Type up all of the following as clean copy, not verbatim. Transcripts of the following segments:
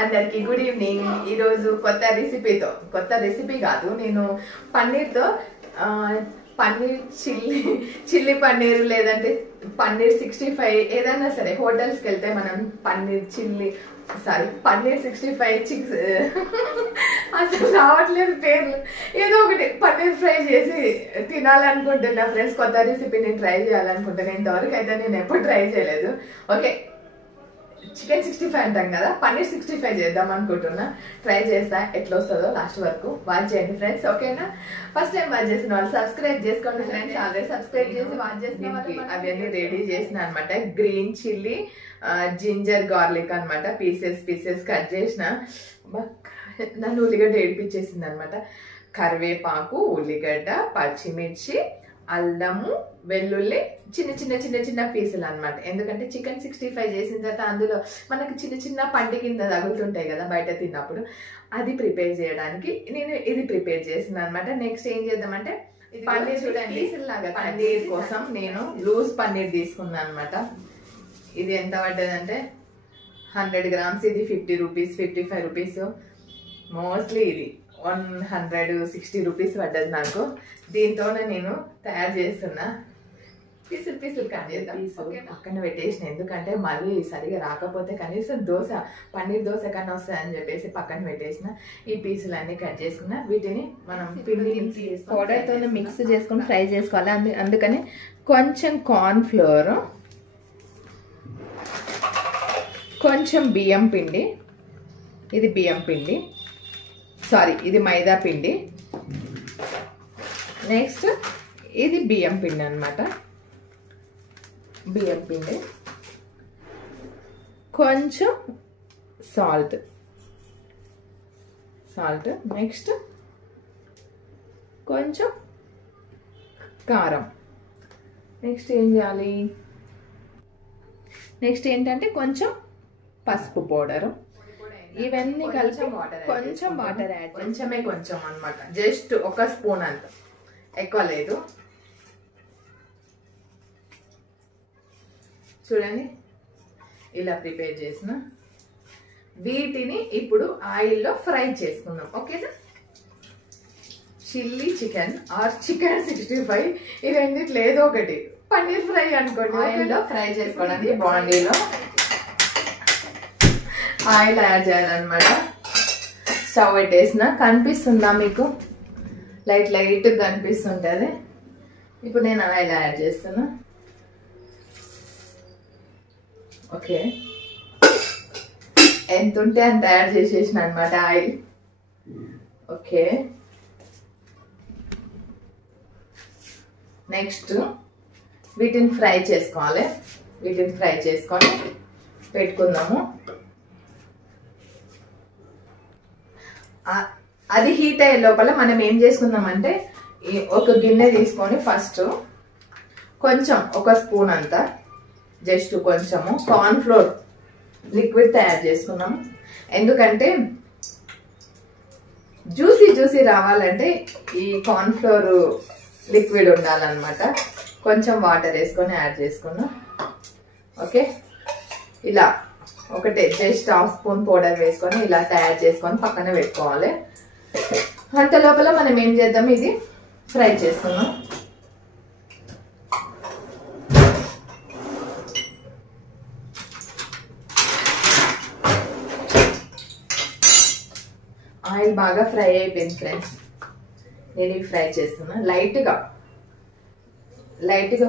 అందరికి good evening. ఈరోజు కొత్త రెసిపీ కాదు, నేను పన్నీర్తో పన్నీర్ చిల్లీ పన్నీర్ లేదంటే పన్నీర్ 65 ఏదైనా సరే హోటల్స్కి వెళ్తే మనం పన్నీర్ 65 అసలు రావట్లేదు పేర్లు, ఏదో ఒకటి పన్నీర్ ఫ్రై చేసి తినాలనుకుంటున్నా ఫ్రెండ్స్. కొత్త రెసిపీని ట్రై చేయాలనుకుంటున్నా. ఇంతవరకు అయితే నేను ఎప్పుడు ట్రై చేయలేదు. ఓకే, చికెన్ 65 అంటాం కదా, పన్నీర్ 65 చేద్దాం అనుకుంటున్నా. ట్రై చేస్తా, ఎట్లా వస్తుందో లాస్ట్ వరకు వాచ్ చేయండి ఫ్రెండ్స్. ఓకేనా? ఫస్ట్ టైం వాచ్ చేసిన వాళ్ళు సబ్స్క్రైబ్ చేసుకోండి ఫ్రెండ్స్. ఆల్రెడీ సబ్స్క్రైబ్ చేసి వాచ్ చేసిన అవన్నీ రెడీ చేసిన అనమాట. గ్రీన్ చిల్లీ, జింజర్ గార్లిక్ అనమాట. పీసెస్ కట్ చేసిన. నన్ను ఉల్లిగడ్డ ఏడిపించేసింది అనమాట. కరివేపాకు, ఉల్లిగడ్డ, పచ్చిమిర్చి, అల్లము, వెల్లుల్లి చిన్న పీసులు అనమాట. ఎందుకంటే చికెన్ 65 చేసిన తర్వాత అందులో మనకి చిన్న పంటి కింద తగులుతుంటాయి కదా బయట తిన్నప్పుడు, అది ప్రిపేర్ చేయడానికి నేను ఇది ప్రిపేర్ చేసిన అనమాట. నెక్స్ట్ ఏం చేద్దామంటే పన్నీర్ చూడండి, పన్నీర్ కోసం నేను లూజ్ పన్నీర్ తీసుకున్నాను అనమాట. ఇది ఎంత పడ్డదంటే 100 grams. ఇది 50 రూపీస్, 55 రూపీస్, మోస్ట్లీ ఇది 160 రూపీస్ పడ్డది నాకు. దీంతోనే నేను తయారు చేస్తున్నా. పీసులు కట్ చేద్దాం. పక్కన పెట్టేసిన, ఎందుకంటే మళ్ళీ సరిగా రాకపోతే కనీసం పన్నీర్ దోశ కన్నా వస్తాయని చెప్పేసి పక్కన పెట్టేసిన. ఈ పీసులు అన్ని కట్ చేసుకున్నా. వీటిని మనం పిండి పౌడర్తో మిక్స్ చేసుకుని ఫ్రై చేసుకోవాలి. అందుకని కొంచెం కార్న్ ఫ్లోర్, కొంచెం బియ్యం పిండి, ఇది మైదా పిండి. నెక్స్ట్ ఇది బియ్యం పిండి అనమాట. బియ్యం పిండి, కొంచెం సాల్ట్. నెక్స్ట్ కొంచెం కారం. నెక్స్ట్ ఏం చేయాలి? నెక్స్ట్ ఏంటంటే కొంచెం పసుపు పౌడరు. ఇవన్నీ కలిపి కొంచెం వాటర్ యాడ్, కొంచెం అనమాట. జస్ట్ 1 స్పూన్ అంత, ఎక్కువ లేదు. చూడండి, ఇలా ప్రిపేర్ చేసిన వీటిని ఇప్పుడు ఆయిల్లో ఫ్రై చేసుకుందాం. ఓకేనా? చిల్లీ చికెన్ ఆర్ చికెన్ 65 ఈ రెండిట్లో ఏదో ఒకటి, పన్నీర్ ఫ్రై అనుకోండి. ఆయిల్లో ఫ్రై చేసుకోవడానికి బాండీలో ఆయిల్ యాడ్ చేయాలన్నమాట. స్టవ్ పెట్టేసిన. కనిపిస్తుందా మీకు? లైట్ కనిపిస్తుంటది. ఇప్పుడు నేను ఆయిల్ యాడ్ చేస్తున్నా. ఓకే, ఎంత ఉంటే అంత యాడ్ చేసేసిన అనమాట ఆయిల్. ఓకే, నెక్స్ట్ వీటిని ఫ్రై చేసుకోవాలి. వీటిని ఫ్రై చేసుకొని పెట్టుకుందాము. అది హీట్ అయ్యే లోపల మనం ఏం చేసుకుందామంటే ఒక గిన్నె తీసుకొని ఫస్ట్ కొంచెం 1 స్పూన్ అంతా, జస్ట్ కొంచెము కార్న్ ఫ్లోర్ లిక్విడ్ తయారు చేసుకున్నాము. ఎందుకంటే జ్యూసీ రావాలంటే ఈ కార్న్ ఫ్లోర్ లిక్విడ్ ఉండాలన్నమాట. కొంచెం వాటర్ వేసుకొని యాడ్ చేసుకున్నాం. ఓకే, ఇలా ఒకటే జస్ట్ 1/2 స్పూన్ పౌడర్ వేసుకొని ఇలా తయారు చేసుకొని పక్కన పెట్టుకోవాలి. అంత లోపల మనం ఏం చేద్దాం, ఇది ఫ్రై చేసుకున్నాం. ఆయిల్ బాగా ఫ్రై అయిపోయింది ఫ్రెండ్స్. నేను ఇవి ఫ్రై చేస్తున్నా. లైట్గా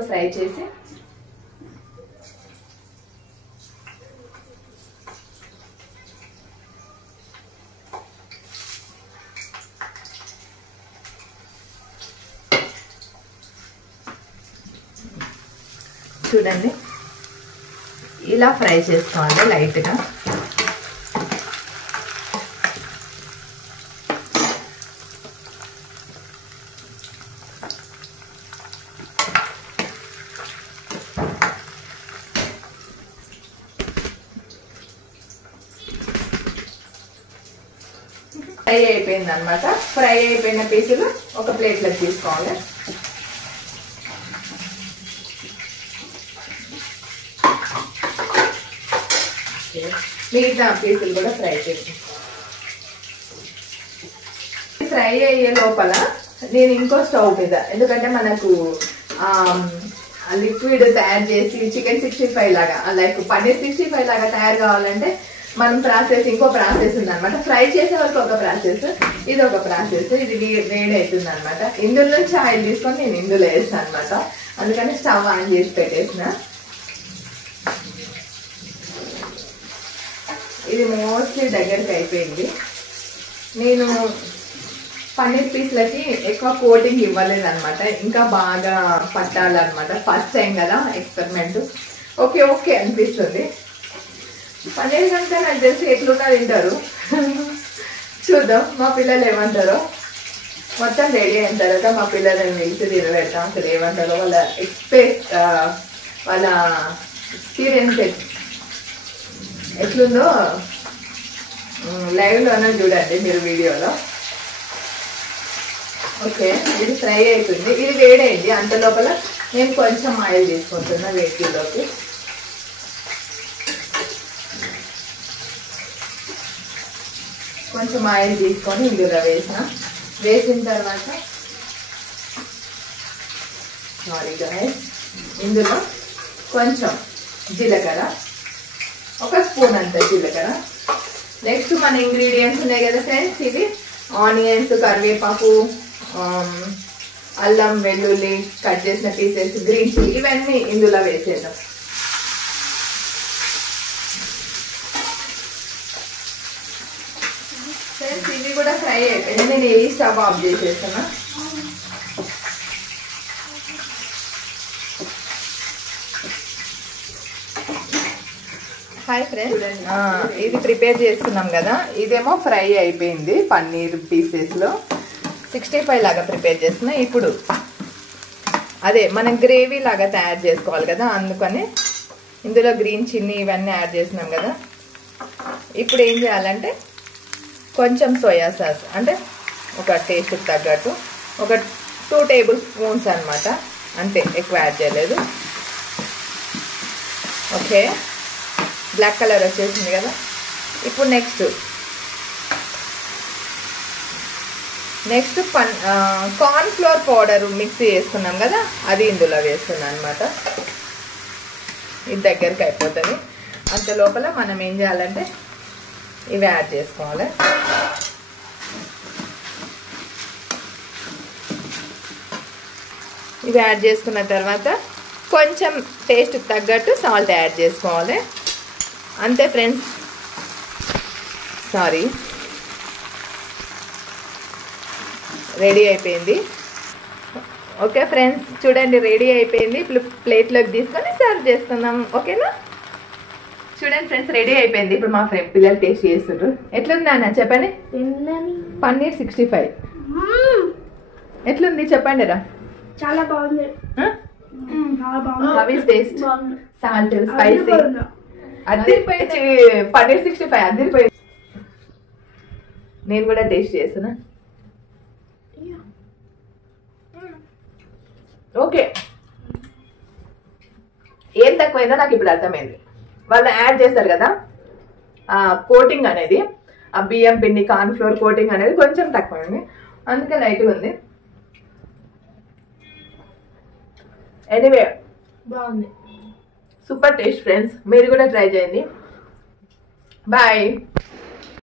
ఫ్రై చేసి చూడండి, ఇలా ఫ్రై చేసుకోవాలి లైట్గా. ఫ్రై అయిపోయింది అనమాట. ఫ్రై అయిపోయిన పీసులు ఒక ప్లేట్లోకి తీసుకోవాలి. మిగతా పీసులు కూడా ఫ్రై చేసి ఫ్రై అయ్యే లోపల నేను ఇంకో స్టవ్ మీద, ఎందుకంటే మనకు లిక్విడ్ తయారు చేసి చికెన్ 65 లాగా లైక్ పన్నీర్ 65 లాగా తయారు కావాలంటే మనం ఇంకో ప్రాసెస్ ఉంది అనమాట. ఫ్రై చేసే వరకు ఒక ప్రాసెస్, ఇది ఒక ప్రాసెస్. ఇది వేడి అవుతుంది అనమాట. ఇందులో నుంచి ఆయిల్ తీసుకొని నేను ఇందులో వేస్తాను అనమాట. అందుకని స్టవ్ ఆన్ చేసి పెట్టేసిన. ఇది మోస్ట్లీ దగ్గరికి అయిపోయింది. నేను పన్నీర్ పీస్లకి ఎక్కువ కోటింగ్ ఇవ్వలేదు అనమాట, ఇంకా బాగా పట్టాలన్నమాట. ఫస్ట్ టైం కదా ఎక్స్పెరిమెంట్. ఓకే అనిపిస్తుంది. పన్నీర్ కనుక నాకు తెలిసి ఎట్లున్నా తింటారు. చూద్దాం మా పిల్లలు ఏమంటారో. మొత్తం రెడీ అయిన తర్వాత మా పిల్లలని పిలిచి తినబెడతాం. అసలు ఏమంటారో వాళ్ళ ఎక్స్పీరియన్స్ ఎట్లుందో లైవ్లోనే చూడండి మీరు వీడియోలో. ఓకే, ఇది ఫ్రై అవుతుంది. ఇది వేడైంది. అంత లోపల నేను కొంచెం ఆయిల్ తీసుకుంటున్నా వేడిలోకి. కొంచెం ఆయిల్ తీసుకొని ఇందులో వేసిన తర్వాత ఇందులో కొంచెం జీలకర్ర, 1 స్పూన్ అంత జీలకర్ర. నెక్స్ట్ మన ఇంగ్రీడియంట్స్ ఉన్నాయి కదా ఫ్రెండ్స్, ఇవి ఆనియన్స్, కరివేపాకు, అల్లం వెల్లుల్లి కట్ చేసిన పీసెస్, గ్రీన్ చిల్లీ, ఇవన్నీ ఇందులో వేసేద్దాం. ఫ్రెండ్స్ ఇవి కూడా ఫ్రై అయిపోయింది. నేను ఈ స్టవ్ ఆఫ్ చేసేస్తున్నా. హాయ్ ఫ్రెండ్స్, ఇది ప్రిపేర్ చేసుకున్నాం కదా, ఇదేమో ఫ్రై అయిపోయింది పన్నీర్ పీసెస్లో. 65 లాగా ప్రిపేర్ చేస్తున్నా. ఇప్పుడు అదే మనం గ్రేవీ లాగా తయారు చేసుకోవాలి కదా, అందుకని ఇందులో గ్రీన్ చిల్లీ ఇవన్నీ యాడ్ చేసినాం కదా. ఇప్పుడు ఏం చేయాలంటే కొంచెం సోయా సాస్, అంటే ఒక టేస్ట్కి తగ్గట్టు ఒక 2 టేబుల్ స్పూన్స్ అనమాట, అంతే, ఎక్కువ యాడ్ చేయలేదు. ఓకే, బ్లాక్ కలర్ వచ్చేసింది కదా. ఇప్పుడు next corn flour powder mixie వేసుకున్నాం కదా, అది ఇందులో వేస్తున్నాం అనమాట. ఇది దగ్గరికి అయిపోతుంది. అంత లోపల మనం ఏం చేయాలంటే ఇవి యాడ్ చేసుకోవాలి. ఇవి యాడ్ చేసుకున్న తర్వాత కొంచెం టేస్ట్ తగ్గట్టు సాల్ట్ యాడ్ చేసుకోవాలి. అంతే ఫ్రెండ్స్. సారీ, రెడీ అయిపోయింది. ఓకే ఫ్రెండ్స్, చూడండి రెడీ అయిపోయింది. ప్లేట్లోకి తీసుకొని సర్వ్ చేసుకుందాం. ఓకేనా? చూడండి ఫ్రెండ్స్, రెడీ అయిపోయింది. ఇప్పుడు మా పిల్లలు టేస్ట్ చేస్తుండ్రు. ఎట్లుంది అన్న చెప్పండి. పన్నీర్ 65 ఎట్లుంది చెప్పండి రా. చాలా బాగుంది. How is taste? Salt, spicy, అదిరిపోయింది. పన్నీర్ 65 అదిరిపోయింది. నేను కూడా టేస్ట్ చేస్తున్నా. ఓకే, ఏం తక్కువైందో నాకు ఇప్పుడు అర్థమైంది. వాళ్ళు యాడ్ చేస్తారు కదా కోటింగ్ అనేది, ఆ బియ్యం పిండి కార్న్ ఫ్లోర్ కోటింగ్ అనేది కొంచెం తక్కువైంది, అందుకే లైట్గా ఉంది. ఎనీవే బాగుంది. సూపర్ టేస్ట్ ఫ్రెండ్స్, మీరు కూడా ట్రై చేయండి. బాయ్.